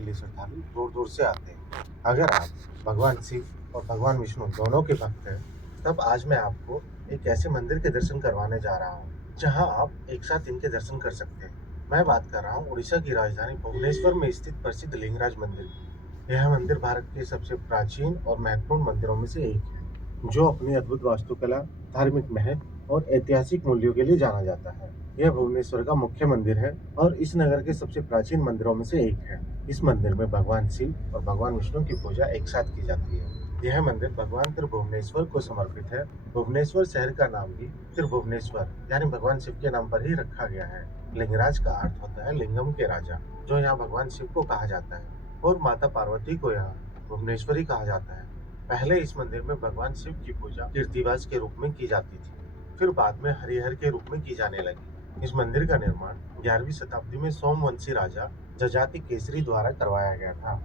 के लिए श्रद्धालु दूर दूर से आते हैं। अगर आप भगवान शिव और भगवान विष्णु दोनों के भक्त हैं, तब आज मैं आपको एक ऐसे मंदिर के दर्शन करवाने जा रहा हूँ जहाँ आप एक साथ इनके दर्शन कर सकते हैं। मैं बात कर रहा हूँ उड़ीसा की राजधानी भुवनेश्वर में स्थित प्रसिद्ध लिंगराज मंदिर की। यह मंदिर भारत के सबसे प्राचीन और महत्वपूर्ण मंदिरों में से एक है, जो अपनी अद्भुत वास्तुकला, धार्मिक महत्व और ऐतिहासिक मूल्यों के लिए जाना जाता है। यह भुवनेश्वर का मुख्य मंदिर है और इस नगर के सबसे प्राचीन मंदिरों में से एक है। इस मंदिर में भगवान शिव और भगवान विष्णु की पूजा एक साथ की जाती है। यह मंदिर भगवान त्रिभुवनेश्वर को समर्पित है। भुवनेश्वर शहर का नाम भी त्रिभुवनेश्वर यानी भगवान शिव के नाम पर ही रखा गया है। लिंगराज का अर्थ होता है लिंगम के राजा, जो यहाँ भगवान शिव को कहा जाता है, और माता पार्वती को यहाँ भुवनेश्वरी कहा जाता है। पहले इस मंदिर में भगवान शिव की पूजा कीर्तिवास के रूप में की जाती थी, फिर बाद में हरिहर के रूप में की जाने लगी। इस मंदिर का निर्माण 11वीं शताब्दी में सोमवंशी राजा जजाति केसरी द्वारा करवाया गया था।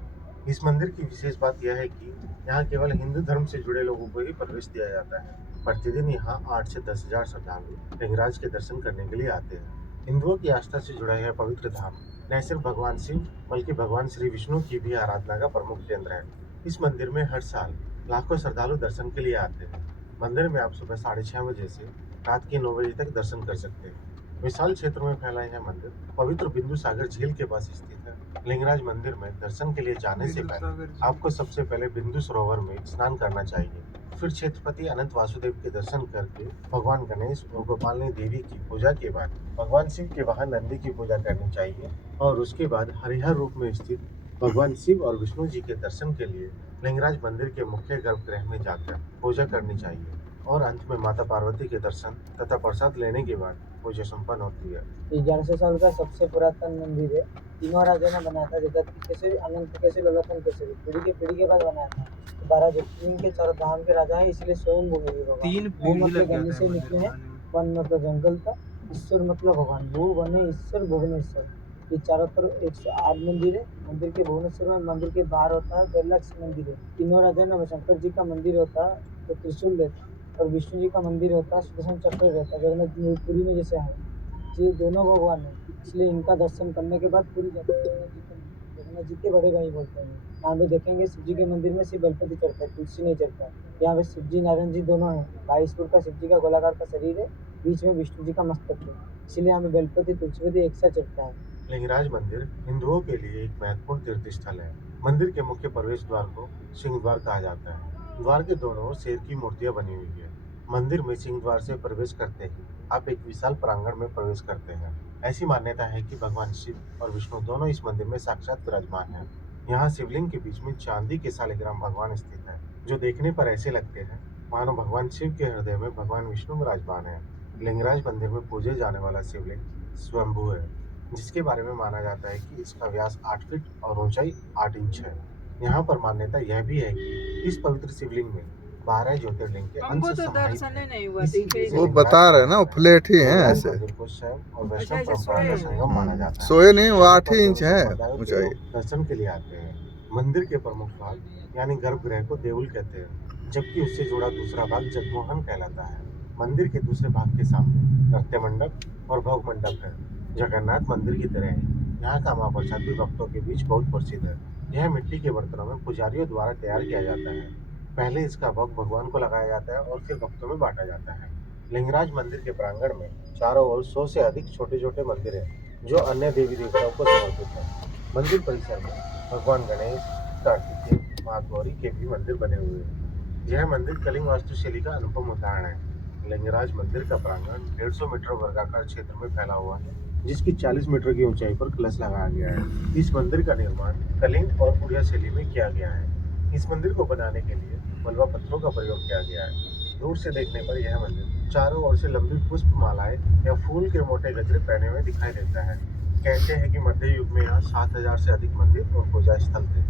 इस मंदिर की विशेष बात यह है कि यहाँ केवल हिंदू धर्म से जुड़े लोगों को ही प्रवेश दिया जाता है। प्रतिदिन यहाँ 8 से 10,000 श्रद्धालु लिंगराज के दर्शन करने के लिए आते हैं। हिंदुओं की आस्था से जुड़ा यह पवित्र धाम न सिर्फ भगवान शिव बल्कि भगवान श्री विष्णु की भी आराधना का प्रमुख केंद्र है। इस मंदिर में हर साल लाखों श्रद्धालु दर्शन के लिए आते हैं। मंदिर में आप सुबह 6:30 बजे से रात के 9 बजे तक दर्शन कर सकते हैं। विशाल क्षेत्र में फैला यह मंदिर पवित्र बिंदु सागर झील के पास स्थित है। लिंगराज मंदिर में दर्शन के लिए जाने से पहले आपको सबसे पहले बिंदु सरोवर में स्नान करना चाहिए। फिर क्षेत्रपति अनंत वासुदेव के दर्शन करके भगवान गणेश और गोपालनी देवी की पूजा के बाद भगवान शिव के वाहन नंदी की पूजा करनी चाहिए, और उसके बाद हरिहर रूप में स्थित भगवान शिव और विष्णु जी के दर्शन के लिए लिंगराज मंदिर के मुख्य गर्भगृह में जाकर पूजा करनी चाहिए, और अंत में माता पार्वती के दर्शन तथा प्रसाद लेने के बाद पूजा संपन्न होती है। 1100 साल का सबसे पुरातन मंदिर है। तीनों राजा ने बनाया था, जगत केसरी, अनंत केसरी, ललाटन केसरी, पीढ़ी के बाद बनाया था। 12 ज्योतिर्लिंग के 4 धाम के राजा हैं, इसलिए स्वयं भू है भगवान। तीन भू पीढ़ी मतलब लग गया गंज था से मंदिर निकले हैं, बनाने में। वन मतलब जंगल था, ईश्वर मतलब भगवान, भू बने ईश्वर, भुवनेश्वर। ये चारों तरफ 108 मंदिर है। मंदिर के भुवनेश्वर में मंदिर के बाहर होता है बेलक्ष मंदिर है। तीनों राजा ने शंकर जी का मंदिर होता है तो त्रिशूल रहता है, और विष्णु जी का मंदिर होता है सुदर्शन चक्र रहता है। जगन्नाथपुरी में जैसे है, ये दोनों भगवान है, इसलिए इनका दर्शन करने के बाद पूरी जगन्नाथ जी के बड़े भाई बोलते हैं। यहाँ पे देखेंगे शिव जी के मंदिर में सिर्फ बलपति चढ़ता है, तुलसी नहीं चढ़ता है। यहाँ पे शिव जी नारायण जी दोनों हैं। 22 फुट का शिव जी का गोलाकार का शरीर है, बीच में विष्णु जी का मस्तक है, इसलिए यहाँ पे बेलपति तुलसीपति एक साथ चढ़ता है। लिंगराज मंदिर हिंदुओं के लिए एक महत्वपूर्ण तीर्थ स्थल है। मंदिर के मुख्य प्रवेश द्वार को सिंह द्वार कहा जाता है। द्वार के दोनों ओर शेर की मूर्तियां बनी हुई है। मंदिर में सिंह द्वार से प्रवेश करते ही आप एक विशाल प्रांगण में प्रवेश करते हैं। ऐसी मान्यता है कि भगवान शिव और विष्णु दोनों इस मंदिर में साक्षात विराजमान हैं। यहाँ शिवलिंग के बीच में चांदी के शालिग्राम भगवान स्थित है, जो देखने पर ऐसे लगते हैं मानो भगवान शिव के हृदय में भगवान विष्णु विराजमान है। लिंगराज मंदिर में पूजे जाने वाला शिवलिंग स्वयंभू है, जिसके बारे में माना जाता है कि इसका व्यास 8 फीट और ऊंचाई 8 इंच है। यहाँ पर मान्यता यह भी है कि इस पवित्र शिवलिंग में 12 ज्योतिर्लिंग के हमको अंश तो समाहित दर्शन ही हैं। नहीं हुआ, इसीलिए दिखे वो नहीं। बता रहे ना, वो फ्लैट ही है लिंगराज ऐसे। मंदिर को शैव और वैष्णव अच्छा, परंपरा का सोए संगम माना जाता है। सोए नहीं, वो जहाँ 8 पर ही दोनों इंच है संप्रदायों के ऊंचाई। लोग दर्शन के लिए आते हैं। मंदिर के प्रमुख भाग यानी गर्भगृह को देउल कहते हैं, जबकि उससे जुड़ा दूसरा भाग जगमोहन कहलाता है। मंदिर के दूसरे भाग के सामने नृत्य मंडप और भोग मंडप है। जगन्नाथ मंदिर की तरह ही यहाँ का महाप्रसाद भी भक्तों के बीच बहुत प्रसिद्ध है। यह मिट्टी के बर्तनों में पुजारियों द्वारा तैयार किया जाता है। पहले इसका भोग भगवान को लगाया जाता है और फिर भक्तों में बांटा जाता है। लिंगराज मंदिर के प्रांगण में चारों ओर 100 से अधिक छोटे छोटे मंदिर हैं, जो अन्य देवी देवताओं को समर्पित है। मंदिर परिसर में भगवान गणेश, कार्तिकेय, माँ गौरी के भी मंदिर बने हुए हैं। यह मंदिर कलिंग वास्तुशैली का अनुपम उदाहरण है। लिंगराज मंदिर का प्रांगण 150 मीटर वर्गाकार क्षेत्र में फैला हुआ है, जिसकी 40 मीटर की ऊंचाई पर कलश लगाया गया है। इस मंदिर का निर्माण कलिंग और उड़िया शैली में किया गया है। इस मंदिर को बनाने के लिए मलबा पत्थरों का प्रयोग किया गया है। दूर से देखने पर यह मंदिर चारों ओर से लंबी पुष्प मालाएं या फूल के मोटे गजरे पहने हुए दिखाई देता है। कहते हैं कि मध्य युग में यहाँ 7,000 से अधिक मंदिर और पूजा स्थल थे,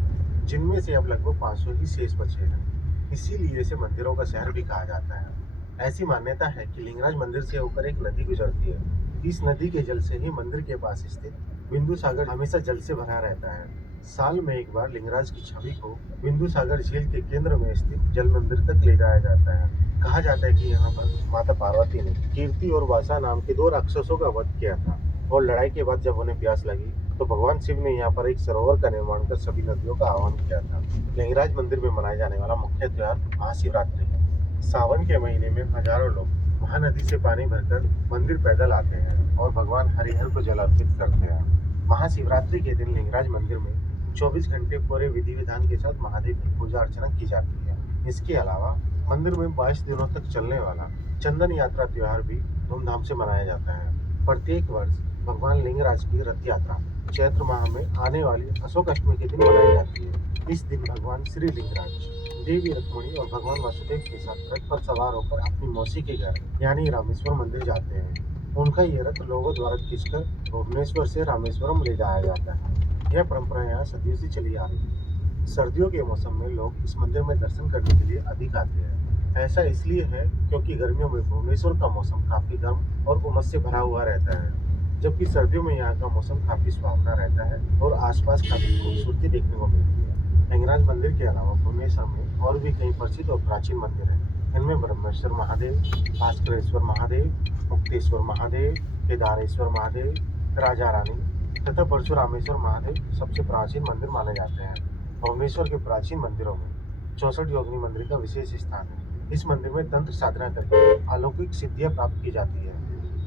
जिनमें से अब लगभग 500 ही शेष बचे हैं। इसीलिए इसे मंदिरों का शहर भी कहा जाता है। ऐसी मान्यता है कि लिंगराज मंदिर से होकर एक नदी गुजरती है। इस नदी के जल से ही मंदिर के पास स्थित बिंदु सागर हमेशा जल से भरा रहता है। साल में एक बार लिंगराज की छवि को बिंदु सागर झील के केंद्र में स्थित जल मंदिर तक ले जाया जाता है। कहा जाता है कि यहाँ पर माता पार्वती ने कीर्ति और वासा नाम के 2 राक्षसों का वध किया था, और लड़ाई के बाद जब उन्हें प्यास लगी तो भगवान शिव ने यहाँ पर एक सरोवर का निर्माण कर सभी नदियों का आह्वान किया था। लिंगराज मंदिर में मनाए जाने वाला मुख्य त्योहार महाशिवरात्रि है। सावन के महीने में हजारों लोग महानदी से पानी भरकर मंदिर पैदल आते हैं और भगवान हरिहर को जल अर्पित करते हैं। महाशिवरात्रि के दिन लिंगराज मंदिर में 24 घंटे पूरे विधि विधान के साथ महादेव की पूजा अर्चना की जाती है। इसके अलावा मंदिर में 22 दिनों तक चलने वाला चंदन यात्रा त्योहार भी धूमधाम से मनाया जाता है। प्रत्येक वर्ष भगवान लिंगराज की रथ यात्रा चैत्र माह में आने वाली अशोक अष्टमी के दिन मनाई जाती है। इस दिन भगवान श्री लिंगराज देवी रुक्मिणी और भगवान वासुदेव के साथ रथ पर सवार होकर अपनी मौसी के घर यानी रामेश्वर मंदिर जाते हैं। उनका ये रथ लोगों द्वारा खींचकर भुवनेश्वर से रामेश्वरम ले जाया जाता है। यह परंपरा यहाँ सदियों से चली आ रही है। सर्दियों के मौसम में लोग इस मंदिर में दर्शन करने के लिए अधिक आते हैं। ऐसा इसलिए है क्योंकि गर्मियों में भुवनेश्वर का मौसम काफी गर्म और उमस से भरा हुआ रहता है, जबकि सर्दियों में यहाँ का मौसम काफी सुहावना रहता है और आसपास काफी खूबसूरती देखने को मिलती है। लिंगराज मंदिर के अलावा भुवनेश्वर में और भी कई प्रसिद्ध और प्राचीन मंदिर हैं। इनमें ब्रह्मेश्वर महादेव, भास्करेश्वर महादेव, मुक्तेश्वर महादेव, केदारेश्वर महादेव, राजा रानी तथा परशुरामेश्वर महादेव सबसे प्राचीन मंदिर माने जाते हैं। भुवनेश्वर के प्राचीन मंदिरों में 64 योगिनी मंदिर का विशेष स्थान है। इस मंदिर में तंत्र साधना करके अलौकिक सिद्धियां प्राप्त की जाती है।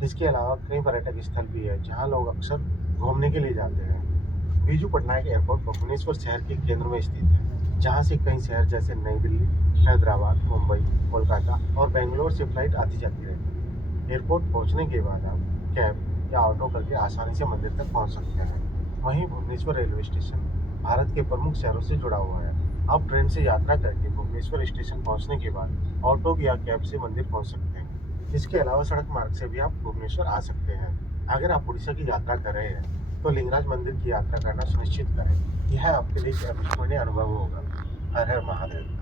इसके अलावा कई पर्यटक स्थल भी है जहां लोग अक्सर घूमने के लिए जाते हैं। बीजू पटनायक एयरपोर्ट भुवनेश्वर शहर के केंद्र में स्थित है, जहां से कई शहर जैसे नई दिल्ली, हैदराबाद, मुंबई, कोलकाता और बेंगलोर से फ्लाइट आती जाती रहती है। एयरपोर्ट पहुंचने के बाद आप कैब या ऑटो करके आसानी से मंदिर तक पहुंच सकते हैं। वहीं भुवनेश्वर रेलवे स्टेशन भारत के प्रमुख शहरों से जुड़ा हुआ है। आप ट्रेन से यात्रा करके भुवनेश्वर स्टेशन पहुंचने के बाद ऑटो या कैब से मंदिर पहुंच सकते हैं। इसके अलावा सड़क मार्ग से भी आप भुवनेश्वर आ सकते हैं। अगर आप उड़ीसा की यात्रा कर रहे हैं तो लिंगराज मंदिर की यात्रा करना सुनिश्चित करें। यह आपके लिए एक अविस्मरणीय अनुभव होगा। हर हर महादेव।